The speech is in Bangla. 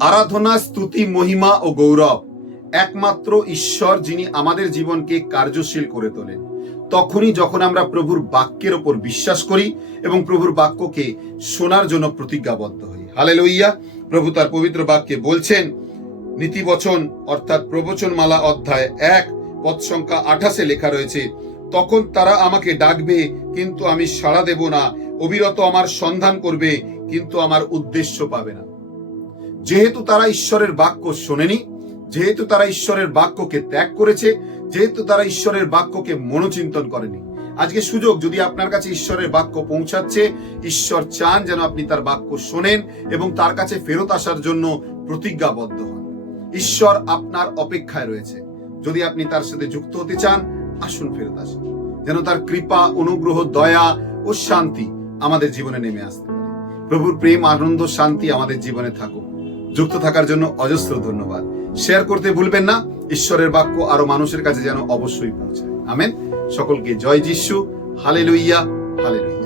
আরাধনা, স্তুতি, মহিমা ও গৌরব একমাত্র ঈশ্বর যিনি আমাদের জীবনকে কার্যশীল করে তোলেন। তখনই যখন আমরা প্রভুর বাক্যের ওপর বিশ্বাস করি এবং প্রভুর বাক্যকে শোনার জন্য প্রতিজ্ঞাবদ্ধ হই। হালে লইয়া প্রভু তার পবিত্র বাক্যে বলছেন, নীতিবচন অর্থাৎ প্রবচনমালা অধ্যায় এক পদ সংখ্যা আঠাশে লেখা রয়েছে, তখন তারা আমাকে ডাকবে, কিন্তু আমি সাড়া দেব না। অবিরত আমার সন্ধান করবে, কিন্তু আমার উদ্দেশ্য পাবে না। যেহেতু তারা ঈশ্বরের বাক্য শোনেনি, যেহেতু তারা ঈশ্বরের বাক্যকে ত্যাগ করেছে, যেহেতু তারা ঈশ্বরের বাক্যকে মনোচিন্তন করেনি। আজকে সুযোগ যদি আপনার কাছে ঈশ্বরের বাক্য পৌঁছাচ্ছে, ঈশ্বর চান যেন আপনি তার বাক্য শোনেন এবং তার কাছে ফেরত আসার জন্য প্রতিজ্ঞাবদ্ধ হন। ঈশ্বর আপনার অপেক্ষায় রয়েছে। যদি আপনি তার সাথে যুক্ত হতে চান, আসুন ফেরত আসুন যেন তার কৃপা, অনুগ্রহ, দয়া ও শান্তি আমাদের জীবনে নেমে আসতে পারে। প্রভুর প্রেম, আনন্দ, শান্তি আমাদের জীবনে থাকুক। যুক্ত থাকার জন্য অজস্র ধন্যবাদ। শেয়ার করতে ভুলবেন না। ঈশ্বরের বাক্য আরও মানুষের কাছে যেন অবশ্যই পৌঁছায়। আমেন। সকলকে জয় যিশু। হালে লইয়া হালে